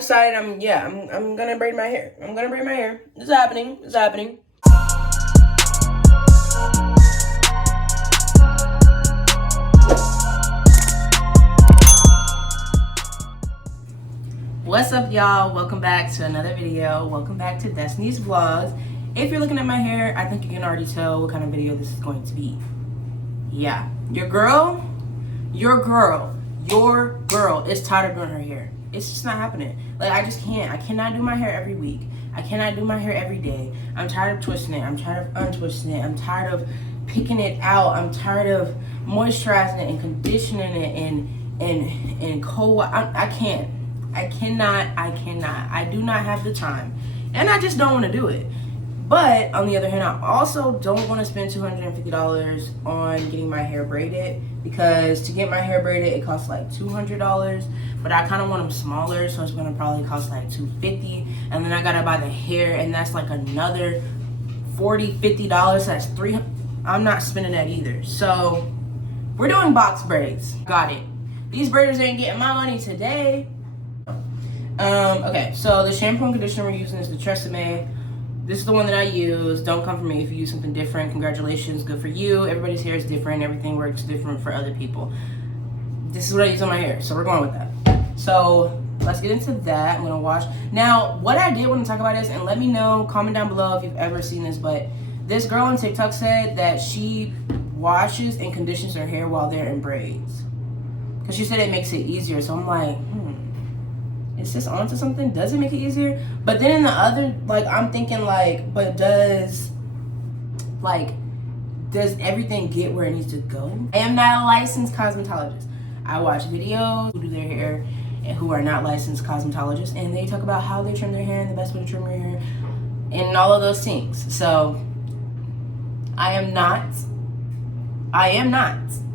decided I'm gonna braid my hair. I'm gonna braid my hair. It's happening. It's happening. What's up, y'all? Welcome back to another video. Welcome back to Destiny's Vlogs. If you're looking at my hair, I think you can already tell what kind of video this is going to be. Yeah, your girl is tired of doing her hair. It's just not happening. Like, I just can't. I cannot do my hair every week. I cannot do my hair every day. I'm tired of twisting it. I'm tired of untwisting it. I'm tired of picking it out. I'm tired of moisturizing it and conditioning it and cold. I can't. I cannot. I do not have the time. And I just don't want to do it. But on the other hand, I also don't want to spend $250 on getting my hair braided, because to get my hair braided, it costs like $200. But I kind of want them smaller, so it's going to probably cost like $250. And then I got to buy the hair, and that's like another $40, $50. That's $300. I'm not spending that either. So we're doing box braids. Got it. These braiders ain't getting my money today. Okay, so the shampoo and conditioner we're using is the TRESemmé. This is the one that I use. Don't come for me if you use something different. Congratulations, good for you. Everybody's hair is different. Everything works different for other people. This is what I use on my hair, so we're going with that. So let's get into that. I'm gonna wash. Now, what I did want to talk about is, and let me know, comment down below if you've ever seen this, but this girl on TikTok said that she washes and conditions her hair while they're in braids, because she said it makes it easier. So I'm like, is this onto something? Does it make it easier? But then in the other, like, I'm thinking like, but does everything get where it needs to go? I am not a licensed cosmetologist. I watch videos who do their hair and who are not licensed cosmetologists, and they talk about how they trim their hair and the best way to trim your hair and all of those things. So I am not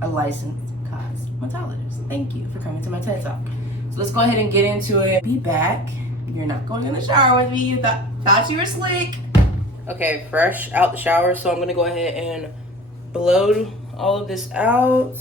a licensed cosmetologist. Thank you for coming to my TED Talk. So let's go ahead and get into it. Be back. You're not going in the shower with me. You thought you were slick. Okay, fresh out the shower. So I'm gonna go ahead and blow all of this out.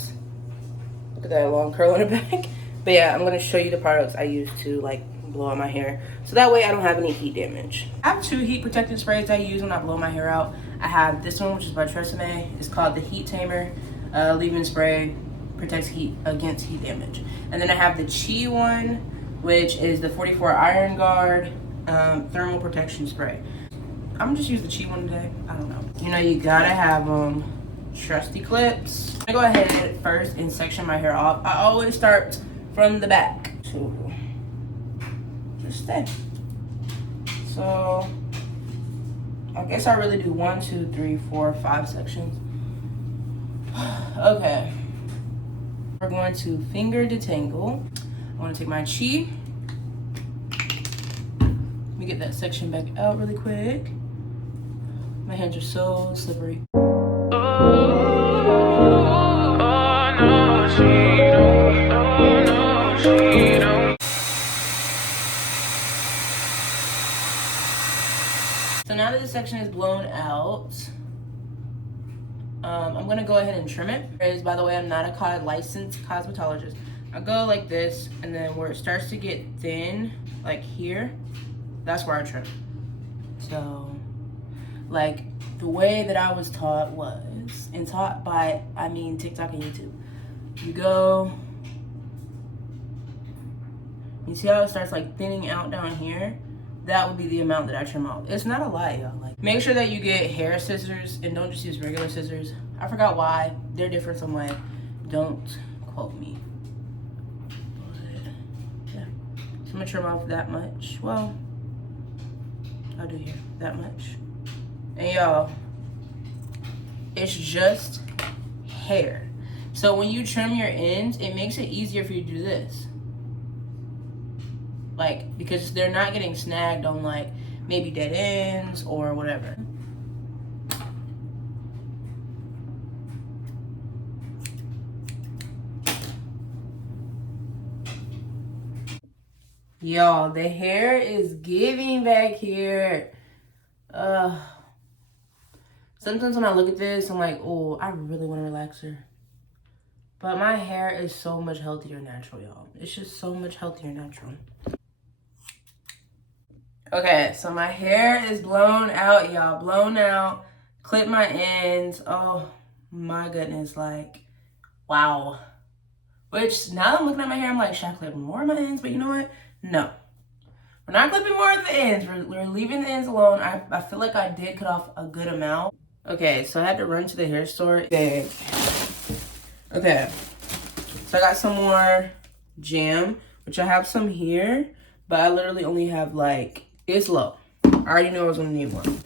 Look at that long curl in the back. But yeah, I'm gonna show you the products I use to like blow out my hair, so that way I don't have any heat damage. I have two heat protectant sprays I use when I blow my hair out. I have this one, which is by TRESemmé. It's called the Heat Tamer leave-in spray. Protects heat against heat damage. And then I have the Chi one, which is the 44 Iron Guard thermal protection spray. I'm gonna just use the Chi one today. I don't know. You know, you gotta have trusty clips. I'm gonna go ahead first and section my hair off. I always start from the back. So just stay. So I guess I really do 1, 2, 3, 4, 5 sections. Okay. We're going to finger detangle. I want to take my Chi. Let me get that section back out really quick. My hands are so slippery. So now that the section is blown out, I'm gonna go ahead and trim it. Because, by the way, I'm not a licensed cosmetologist. I go like this, and then where it starts to get thin, like here, that's where I trim. So, like, the way that I was taught was, and taught by, I mean, TikTok and YouTube. You go, you see how it starts like thinning out down here? That would be the amount that I trim out. It's not a lie, y'all. Like, make sure that you get hair scissors and don't just use regular scissors. I forgot why. They're different some way. Don't quote me. But, yeah. So I'm gonna trim off that much. Well, I'll do here, that much. And y'all, it's just hair. So when you trim your ends, it makes it easier for you to do this. Like, because they're not getting snagged on like maybe dead ends or whatever. Y'all, the hair is giving back here. Sometimes when I look at this, I'm like, oh, I really want to relax her. But my hair is so much healthier natural, y'all. It's just so much healthier natural. Okay, so my hair is blown out, y'all. Blown out. Clip my ends. Oh my goodness, like, wow. Which, now that I'm looking at my hair, I'm like, should I clip more of my ends? But you know what? No. We're not clipping more of the ends. We're leaving the ends alone. I feel like I did cut off a good amount. Okay, so I had to run to the hair store. Okay, so I got some more jam, which I have some here, but I literally only have like, it's low. I already knew I was gonna need one.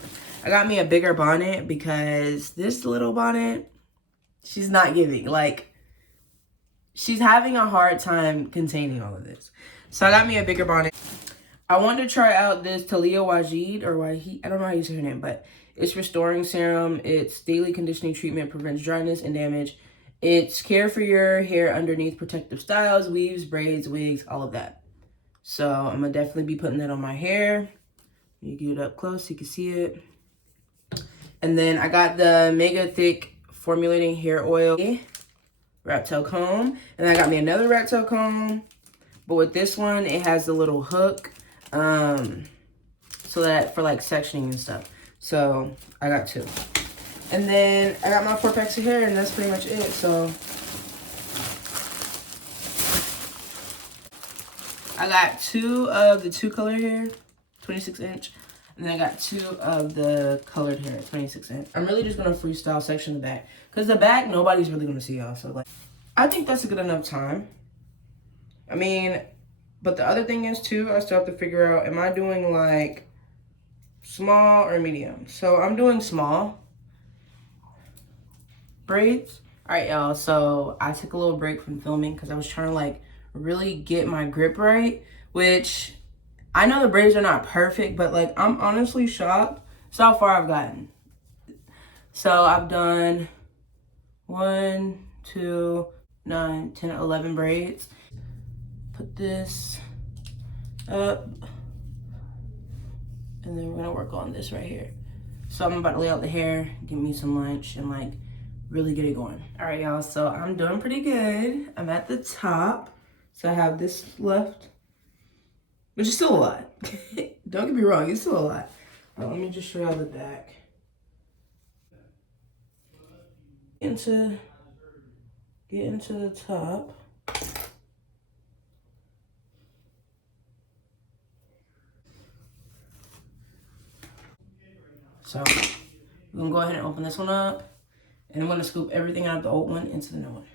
I got me a bigger bonnet because this little bonnet, she's not giving. Like, she's having a hard time containing all of this. So I got me a bigger bonnet. I wanted to try out this Taliah Waajid, or Waajid, I don't know how you say her name, but it's restoring serum. It's daily conditioning treatment, prevents dryness and damage. It's care for your hair underneath, protective styles, weaves, braids, wigs, all of that. So I'm gonna definitely be putting that on my hair. You get it up close so you can see it. And then I got the Mega Thick Formulating Hair Oil rat tail comb. And then I got me another rat tail comb. But with this one, it has the little hook. So that for like sectioning and stuff. So I got two. And then I got my 4 packs of hair, and that's pretty much it. So I got 2 of the 2 color hair, 26 inch. And then I got 2 of the colored hair, 26 inch. I'm really just gonna freestyle section the back. Cause the back, nobody's really gonna see y'all. So like, I think that's a good enough time. I mean, but the other thing is too, I still have to figure out, am I doing like small or medium? So I'm doing small braids. All right, y'all, so I took a little break from filming because I was trying to like really get my grip right, which I know the braids are not perfect, but like I'm honestly shocked. So how far I've gotten. So I've done 1, 2, 9, 10, 11 braids. Put this up, and then we're gonna work on this right here. So I'm about to lay out the hair, give me some lunch, and like really get it going. All right, y'all, so I'm doing pretty good. I'm at the top, so I have this left, which is still a lot. Don't get me wrong, it's still a lot. Let me just show y'all the back. Get into the top. So we're gonna go ahead and open this one up, and I'm gonna scoop everything out of the old one into the new one.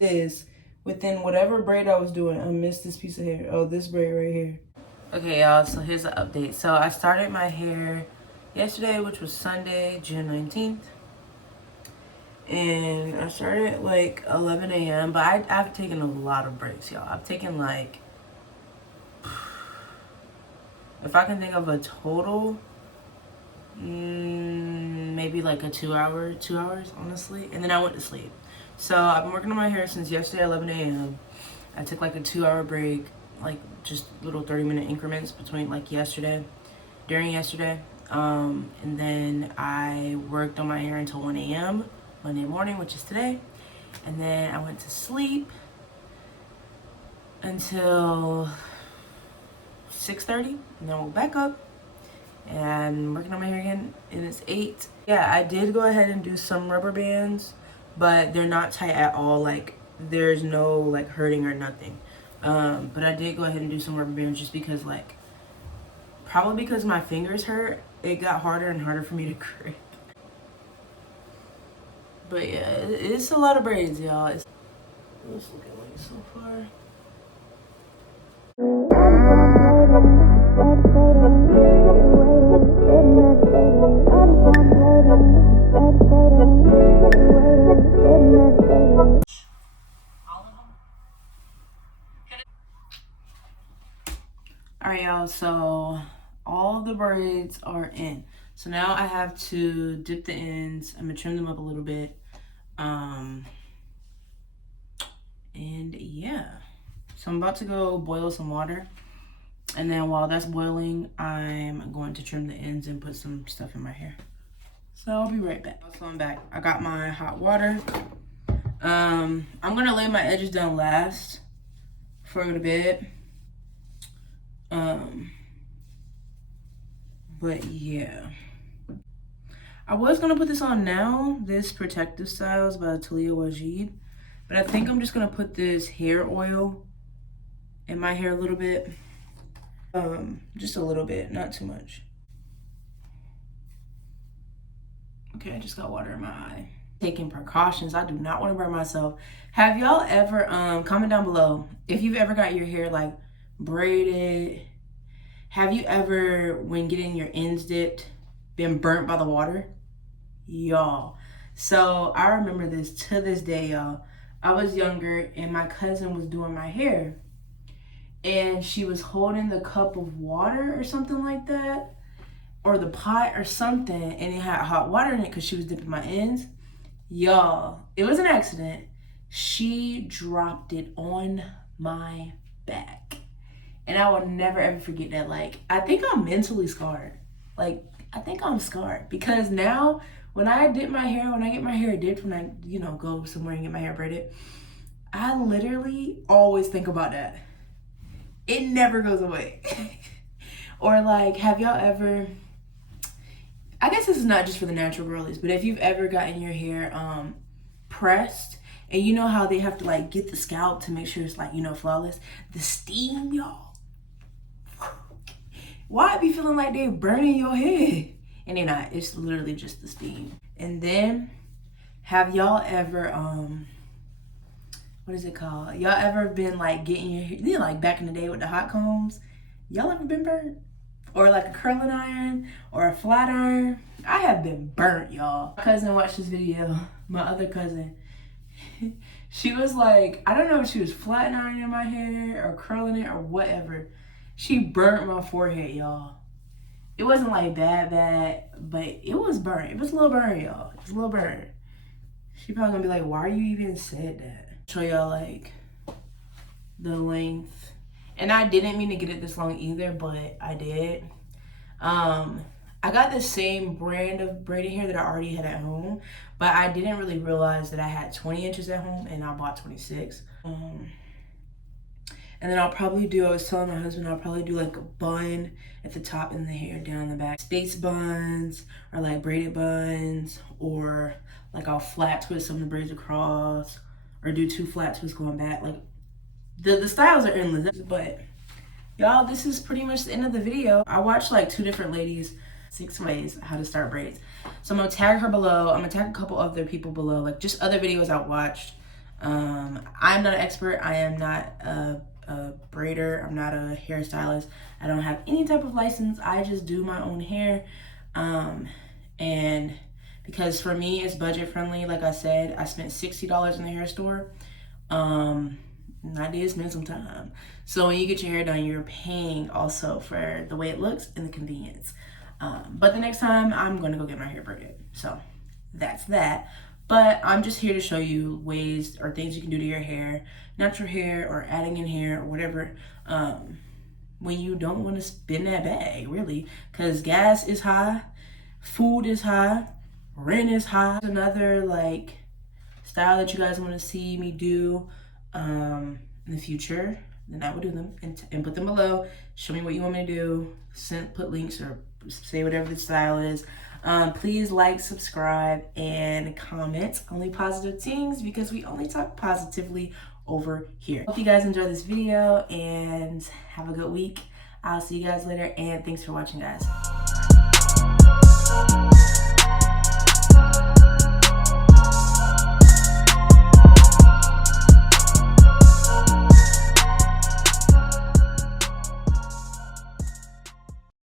Is within whatever braid I was doing, I missed this piece of hair. Oh, this braid right here. Okay, y'all, so here's the update. So I started my hair yesterday, which was Sunday, June 19th. And I started at like 11 a.m. But I've taken a lot of breaks, y'all. I've taken like, if I can think of a total, maybe like a 2 hours, honestly. And then I went to sleep. So I've been working on my hair since yesterday, 11 a.m. I took like a 2-hour break, like just little 30-minute increments between like during yesterday. And then I worked on my hair until 1 a.m. Monday morning, which is today. And then I went to sleep until 6:30, and then I woke back up and working on my hair again, and it's 8. Yeah, I did go ahead and do some rubber bands, but they're not tight at all. Like, there's no like hurting or nothing. But I did go ahead and do some rubber bands just because, like, probably because my fingers hurt, it got harder and harder for me to grip. But yeah, it's a lot of braids, y'all. Let's look at like so far. Alright, y'all, so all the braids are in. So now I have to dip the ends. I'm gonna trim them up a little bit. And yeah. So I'm about to go boil some water. And then while that's boiling, I'm going to trim the ends and put some stuff in my hair. So I'll be right back. So I'm back. I got my hot water. I'm gonna lay my edges down last before I go to bed. But yeah, I was gonna put this on now, this Protective Styles by Taliah Waajid, but I think I'm just gonna put this hair oil in my hair a little bit. Just a little bit, not too much. Okay, I just got water in my eye. Taking precautions, I do not want to burn myself. Have y'all ever, comment down below, if you've ever got your hair like braided, have you ever, when getting your ends dipped, been burnt by the water? Y'all. So I remember this to this day, y'all. I was younger and my cousin was doing my hair. And she was holding the cup of water or something like that. Or the pot or something. And it had hot water in it because she was dipping my ends. Y'all, it was an accident. She dropped it on my back. And I will never ever forget that. Like, I think I'm mentally scarred. Like, I think I'm scarred. Because now, when I dip my hair, when I get my hair dipped, when I, you know, go somewhere and get my hair braided, I literally always think about that. It never goes away. Or like, have y'all ever, I guess this is not just for the natural girlies, but if you've ever gotten your hair pressed, and you know how they have to like get the scalp to make sure it's like, you know, flawless, the steam, y'all. Why it be feeling like they burning your head? And they're not, it's literally just the steam. And then, have y'all ever, what is it called? Y'all ever been like getting your hair, you know, like back in the day with the hot combs? Y'all ever been burnt? Or like a curling iron or a flat iron? I have been burnt, y'all. My cousin watched this video, my other cousin. She was like, I don't know if she was flat ironing my hair or curling it or whatever. She burnt my forehead, y'all. It wasn't like bad, but it was burnt. It was a little burn, y'all. It was a little burn. She probably gonna be like, why are you even said that? Show y'all like the length. And I didn't mean to get it this long either, but I did. I got the same brand of braided hair that I already had at home, but I didn't really realize that I had 20 inches at home and I bought 26. And then I'll probably do, I was telling my husband, I'll probably do like a bun at the top and the hair down the back. Space buns or like braided buns, or like I'll flat twist some of the braids across, or do 2 flat twists going back. Like the styles are endless. But y'all, this is pretty much the end of the video. I watched like 2 different ladies, 6 ways how to start braids. So I'm gonna tag her below. I'm gonna tag a couple other people below, like just other videos I watched. I'm not an expert. I am not a braider. I'm not a hairstylist. I don't have any type of license. I just do my own hair. And because for me it's budget friendly, like I said, I spent $60 in the hair store. And I did spend some time. So when you get your hair done, you're paying also for the way it looks and the convenience. But the next time I'm gonna go get my hair braided. So that's that. But I'm just here to show you ways or things you can do to your hair, natural hair or adding in hair or whatever, when you don't want to spend that bag, really. Because gas is high, food is high, rent is high. Another like style that you guys want to see me do in the future, then I will do them and put them below. Show me what you want me to do, put links or say whatever the style is. Please like, subscribe, and comment only positive things, because we only talk positively over here. Hope you guys enjoyed this video and have a good week. I'll see you guys later, and thanks for watching, guys.